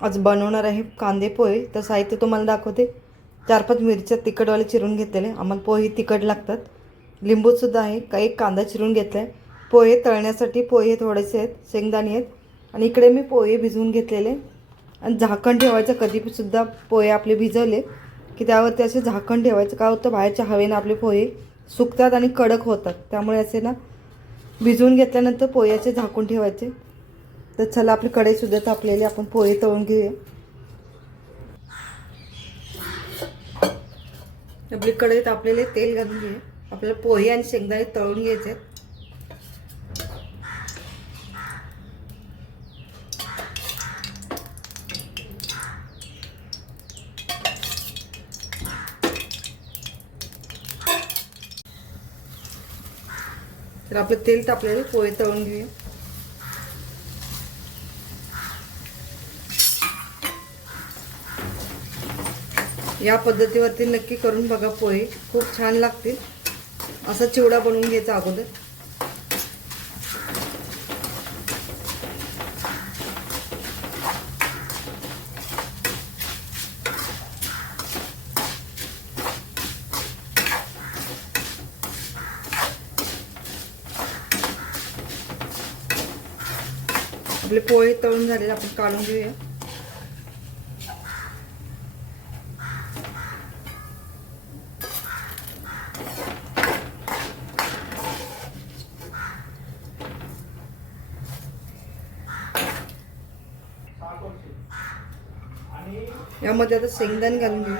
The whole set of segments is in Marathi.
आज बनवणार आहे कांदे पोहे. तर साहित्य तुम्हाला दाखवते. 4-5 मिरच्या तिखटवाले चिरून घेतलेले, आम्हाला पोहे तिखट लागतात. लिंबूसुद्धा आहे. काही कांदा चिरून घेतला आहे. पोहे तळण्यासाठी पोहे थोडेसे आहेत, शेंगदाणे आहेत. आणि इकडे मी पोहे भिजवून घेतलेले आणि झाकण ठेवायचं. कधीसुद्धा पोहे आपले भिजवले की त्यावरती असे झाकण ठेवायचं. काय होतं, बाहेरच्या हवेनं आपले पोहे सुकतात आणि कडक होतात. त्यामुळे असे ना भिजवून घेतल्यानंतर पोह्याचे झाकून ठेवायचे. तर चला, आपली कढईसुद्धा तापलेली, आपण पोहे तळून घेऊया. आपली कढई तापलेले, तेल घालून घेऊया. आपल्याला पोहे आणि शेंगदाणे तळून घ्यायचे. तर आपलं तेल तापलेले, पोहे तळून घेऊया. या पद्धतीवरती नक्की करून बघा. पोहे खूप छान लागतील. असा चिवडा बनवून घ्यायचा अगोदर. आपले पोहे तळून झालेले, आपण काढून घेऊया. यामध्ये आता शेंगदाणे घालून घेऊ.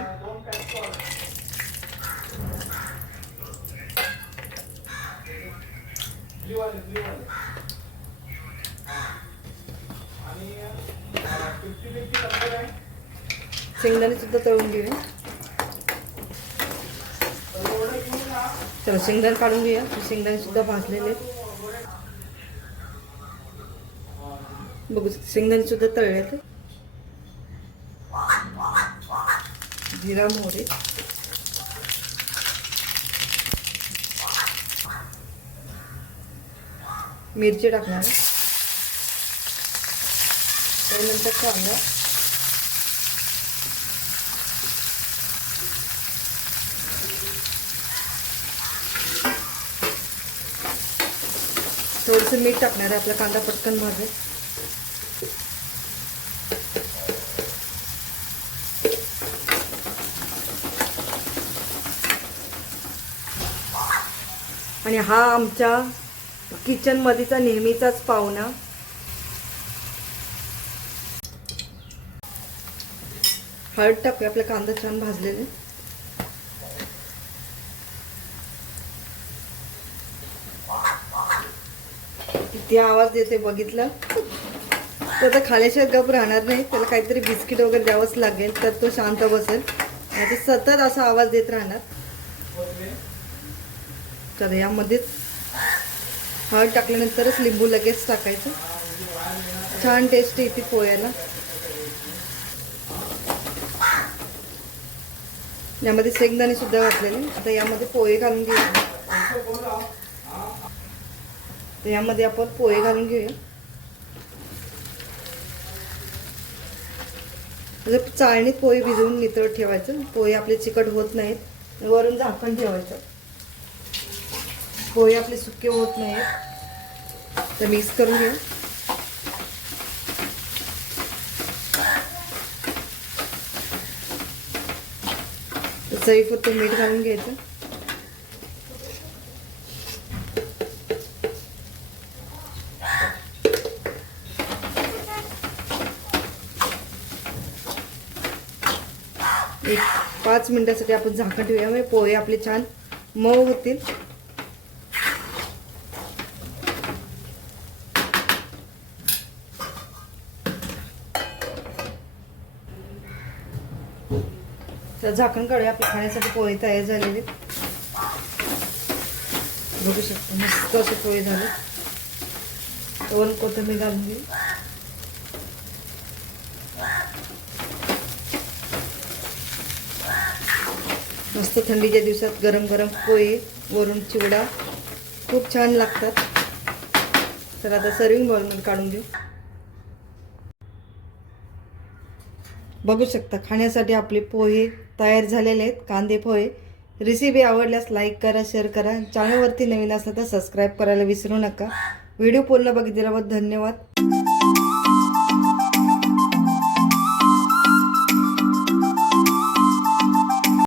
शेंगदाणे सुद्धा तळून घेऊया. चला, शेंगदाणे काढून घेऊया. शेंगदाणे सुद्धा भाजलेले बघू. शेंगदाणे सुद्धा तळले. जिरा मोहरी, मिरची टाकणार. त्यानंतर कांदा, थोडंसं मीठ टाकणार आहे. आपला कांदा पटकन भाजेल. आणि हा आमच्या किचनमध्येचा नेहमीचाच पाहुणा. हळद टाकूया. आपला कांदा छान भाजलेले. किती आवाज देते बघितलं. तर आता खाल्याशिवाय गप राहणार नाही. त्याला काहीतरी बिस्किट वगैरे द्यावंच लागेल, तर तो शांत बसेल. नाही तर सतत असा आवाज देत राहणार. तर यामध्येच हळद टाकल्यानंतरच लिंबू लगेच टाकायचं. छान टेस्ट येते पोह्याला. यामध्ये शेंगदाणे सुद्धा घातलेले. आता यामध्ये पोहे घालून घेऊया. तर यामध्ये आपण पोहे घालून घेऊया. चाळणीत पोहे भिजवून नितळ ठेवायचं. पोहे आपले चिकट होत नाहीत. वरून झाकण ठेवायचं. पोहे आपले सुके होत नाहीत. तर मिक्स करून घेऊ. चवीपुरतं मीठ घालून घ्यायचं. एक 5 मिनिटासाठी आपण झाकण ठेवूया. म्हणजे पोहे आपले छान मऊ होतील. तर झाकण काढूया. आपल्या खाण्यासाठी पोहे तयार झालेले बघू शकतो. मस्त असे पोहे झाले. वरून कोथिंबीर घालून घेऊ. मस्त थंडीच्या दिवसात गरम गरम पोहे, वरून चिवडा खूप छान लागतात. तर आता सर्विंग बाउलमध्ये काढून घेऊ. बघू शकता खाण्यासाठी आपले पोहे तयार झालेले आहेत, कांदे पोहे. रेसिपी आवडल्यास लाईक करा, शेअर करा. चॅनलवरती नवीन असलं तर सबस्क्राईब करायला विसरू नका. व्हिडिओ पूर्ण बघितल्याबद्दल धन्यवाद.